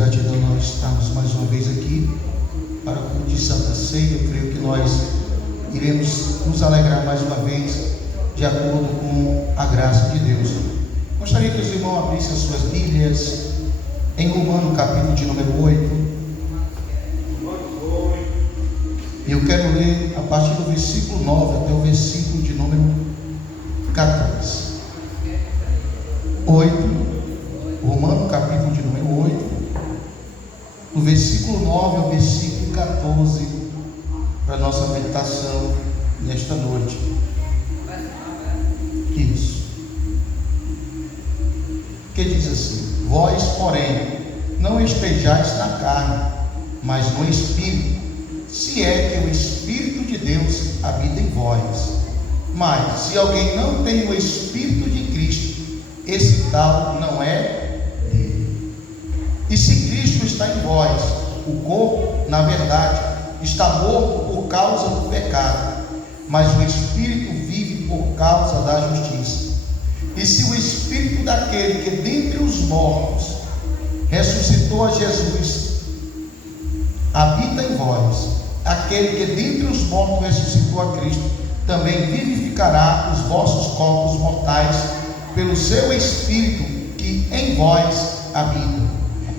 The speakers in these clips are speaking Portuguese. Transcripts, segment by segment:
gratidão nós estarmos mais uma vez aqui para o culto de Santa Ceia. Eu creio que nós iremos nos alegrar mais uma vez de acordo com a graça de Deus. Gostaria que os irmãos abrissem as suas Bíblias em Romanos, capítulo de número 8. E eu quero ler a partir do versículo 9 até o versículo de número 14. 8. Romanos, capítulo de número 8, do versículo 9 ao versículo 14, para a nossa meditação nesta noite. Isso. Que diz assim: vós, porém, não estejais na carne, mas no Espírito, se é que o Espírito de Deus habita em vós. Mas, se alguém não tem o Espírito de Cristo, esse tal não é dele. E se Cristo está em vós, o corpo, na verdade, está morto por causa do pecado, mas o Espírito vive por causa da justiça. E se o Espírito daquele que dentre os mortos ressuscitou a Jesus habita em vós, aquele que dentre os mortos ressuscitou a Cristo também vivificará os vossos corpos mortais pelo seu Espírito que em vós habita.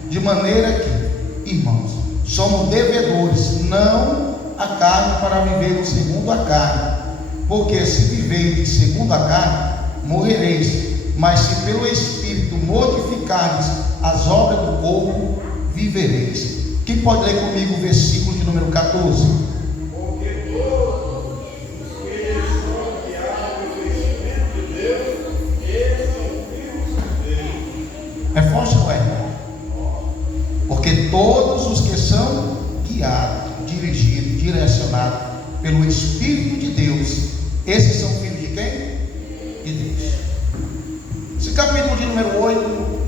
De maneira que, irmãos, somos devedores, não a carne, para vivermos segundo a carne. Porque se viverdes segundo a carne, morrereis. Mas se pelo Espírito mortificardes as obras do corpo, vivereis. Quem pode ler comigo o versículo de número 14? É forte, não é? Porque todos os que são guiados, dirigidos, direcionados pelo Espírito de Deus, esses são filhos de quem? De Deus. Esse capítulo de número 8,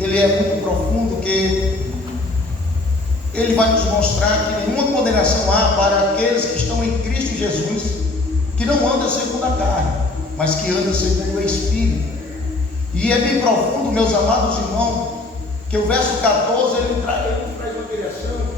ele é muito profundo, que ele vai nos mostrar que nenhuma condenação há para aqueles que estão em Cristo Jesus, que não andam segundo a carne, mas que andam segundo o Espírito. E é bem profundo, meus amados irmãos, que o verso 14 ele traz uma direção.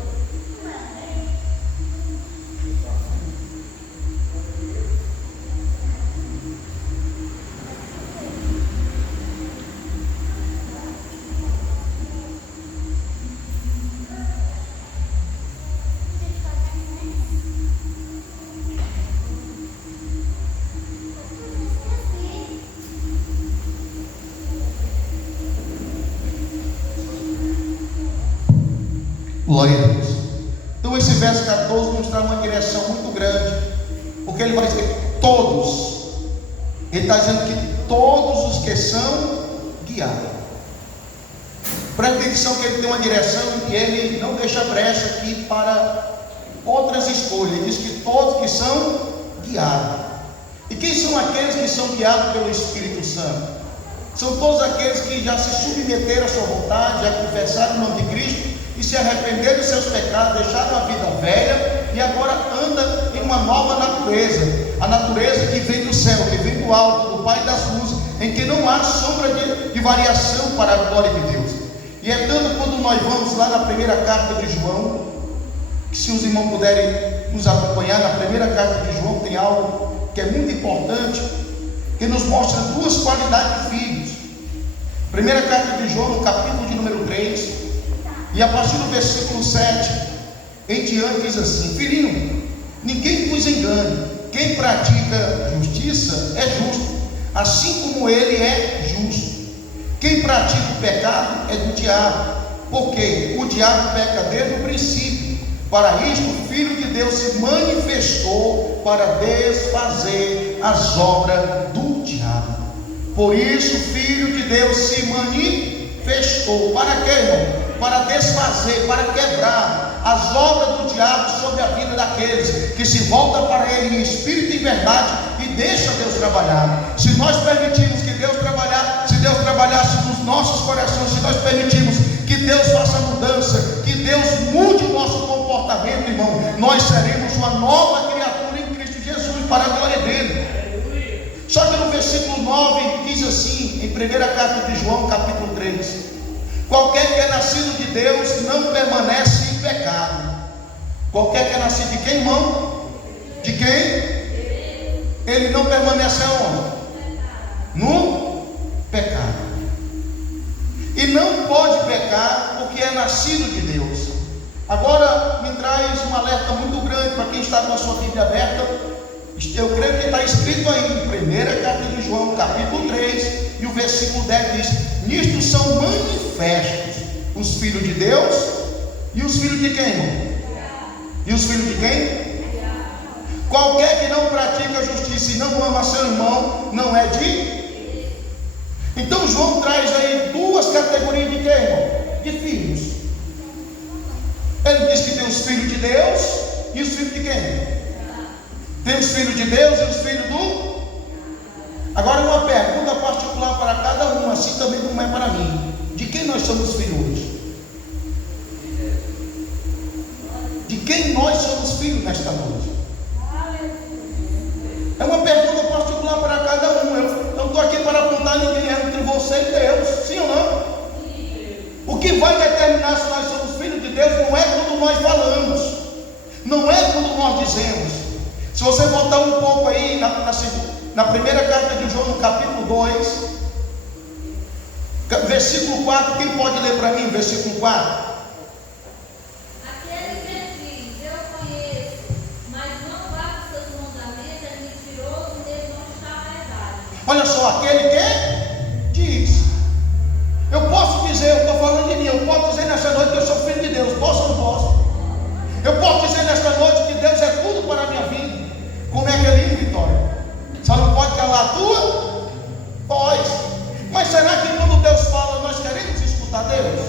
Glória a Deus. Então esse verso 14 nos traz uma direção muito grande, porque ele vai dizer todos. Ele está dizendo que todos os que são guiados. Presta atenção que ele tem uma direção e ele não deixa brecha aqui para outras escolhas. Ele diz que todos que são guiados. E quem são aqueles que são guiados pelo Espírito Santo? São todos aqueles que já se submeteram à sua vontade, já confessaram o nome de Cristo e se arrependeram dos seus pecados, deixaram a vida velha e agora anda em uma nova natureza, a natureza que vem do céu, que vem do alto, do Pai das luzes, em que não há sombra de variação para a glória de Deus. E é tanto quando nós vamos lá na primeira carta de João, que se os irmãos puderem nos acompanhar, na primeira carta de João tem algo que é muito importante, que nos mostra duas qualidades de filhos. Primeira carta de João, no capítulo de número 3, e a partir do versículo 7 em diante diz assim: filhinho, ninguém vos engane, quem pratica justiça é justo, assim como ele é justo. Quem pratica o pecado é do diabo, porque o diabo peca desde o princípio. Para isto o Filho de Deus se manifestou para desfazer as obras do diabo. Por isso o Filho de Deus se manifestou. Para quê, irmão? Para desfazer, para quebrar as obras do diabo sobre a vida daqueles que se voltam para ele em espírito e verdade e deixam Deus trabalhar. Se nós permitirmos que Deus trabalhar, se Deus trabalhasse nos nossos corações, se nós permitirmos que Deus faça mudança, que Deus mude o nosso comportamento, irmão, nós seremos uma nova criatura em Cristo Jesus, para a glória dele. Só que no versículo 9 diz assim, em primeira carta de João, capítulo 3: qualquer que é nascido de Deus permanece em pecado. Qualquer que é nascido de quem, irmão? De quem? Ele não permanece aonde? No pecado. E não pode pecar porque é nascido de Deus. Agora me traz um alerta muito grande para quem está com a sua Bíblia aberta. Eu creio que está escrito aí em 1ª carta de João, capítulo 3, e o versículo 10 diz: nisto são manifestos os filhos de Deus e os filhos de quem, irmão? E os filhos de quem? Qualquer que não pratica a justiça e não ama seu irmão, não é de... Então João traz aí duas categorias de quem, irmão? De filhos. Ele diz que tem os filhos de Deus e os filhos de quem? Tem os filhos de Deus e os filhos do... Agora uma pergunta particular para cada um, assim também como é para mim. De quem nós somos filhos hoje? De quem nós somos filhos nesta noite? É uma pergunta particular para cada um. Eu não estou aqui para apontar ninguém entre você e Deus, sim ou não? O que vai determinar se nós somos filhos de Deus não é quando nós falamos, não é quando nós dizemos. Se você voltar um pouco aí na primeira carta de João, no capítulo 2, versículo 4, quem pode ler para mim, versículo 4? Aquele que diz, eu conheço, mas não guarda os seus mandamentos, é mentiroso, nele não está a verdade. Olha só, aquele que diz. Eu posso dizer, eu estou falando de mim, eu posso dizer nesta noite que eu sou filho de Deus, posso ou não posso? Eu posso dizer nesta noite que Deus é tudo para a minha vida. Como é que é lindo, Vitória? Só não pode calar a tua voz. Mas será que quando Deus fala, nós queremos escutar Deus?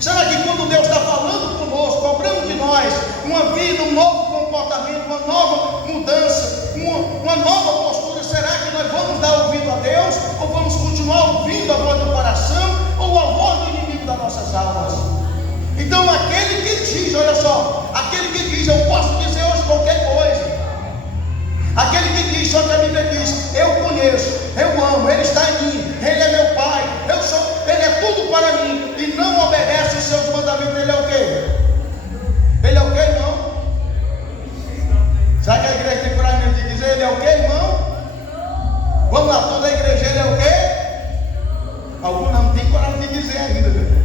Será que quando Deus está falando conosco, cobrando de nós uma vida, um novo comportamento, uma nova mudança, uma nova postura, será que nós vamos dar ouvido a Deus? Ou vamos continuar ouvindo a voz do coração, ou a voz do inimigo das nossas almas? Então aquele que diz, olha só, aquele que diz, eu posso dizer hoje qualquer coisa. Aquele que diz, só que a Bíblia diz, eu conheço, eu amo, Ele está em mim, Ele é meu Pai, Ele é tudo para mim, e não obedece os seus mandamentos. Ele é o quê? Ele é o quê, irmão? Sabe que a igreja tem coragem de dizer, Ele é o quê, irmão? Vamos lá, toda a igreja, Ele é o quê? Alguns não tem coragem de dizer ainda, né?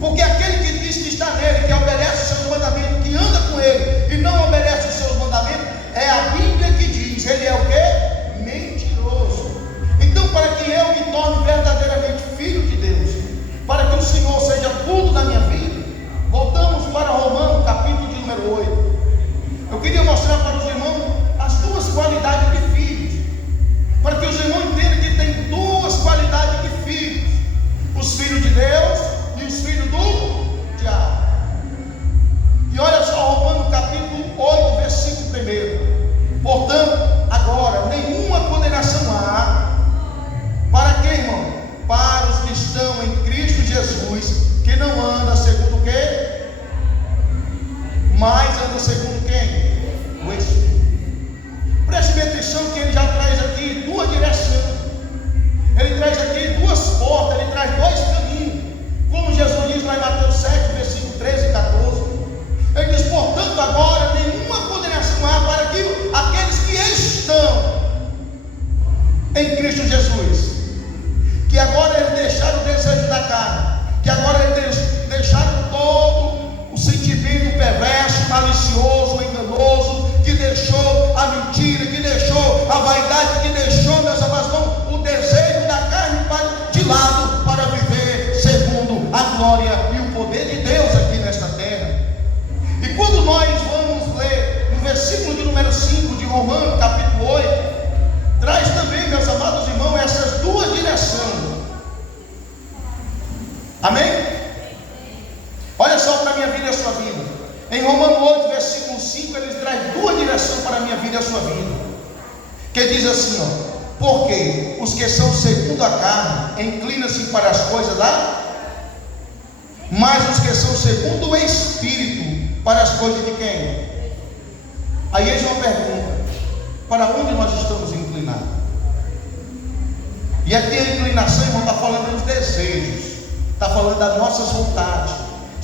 Porque aquele que diz que está nele, que obedece os seus mandamentos, que anda com Ele, e não obedece os seus mandamentos, é a Bíblia que diz, ele é o quê? Mentiroso. Então, para que eu me torne verdadeiramente filho de Deus, para que o Senhor seja tudo na minha vida, voltamos para Romanos, capítulo de número 8. Eu queria mostrar para os irmãos as duas qualidades de filhos, para que os irmãos entendam que tem duas qualidades de filhos: os filhos de Deus e os filhos do diabo. E olha só, Romanos capítulo 8, versículo 1. Portanto, agora, nenhuma condenação há para quem, irmão? Para os que estão em Cristo Jesus, que não anda segundo o quê? Mas anda segundo quem? O Espírito. Preste bem atenção que ele já traz aqui duas direções. Ele traz aqui duas portas, ele traz dois caminhos. Como Jesus diz lá em Mateus 7, versículo 13 e 14. Ele diz, portanto, agora nenhuma condenação há para aqueles que estão em Cristo Jesus, que agora eles deixaram o desejo da carne, que agora eles deixaram todo o sentimento perverso, malicioso, enganoso, que deixou a mentira, que deixou a vaidade, que deixou, meus amados, o desejo da carne de lado, para viver segundo a glória e o poder de Deus aqui nesta terra. E quando nós vamos ler no versículo de número 5 de Romanos, capítulo 8, traz também, meus amados irmãos, essas duas direções. Amém? Olha só para a minha vida e a sua vida. Em Romanos 8, versículo 5, ele traz duas direções para a minha vida e a sua vida. Que diz assim, ó: porque os que são segundo a carne inclinam-se para as coisas lá, mas os que são segundo o Espírito para as coisas de quem? Aí eis uma pergunta: para onde nós estamos inclinados? E aqui a inclinação, irmão, está falando dos desejos, está falando das nossas vontades,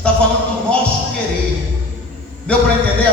está falando do nosso querer. Deu para entender?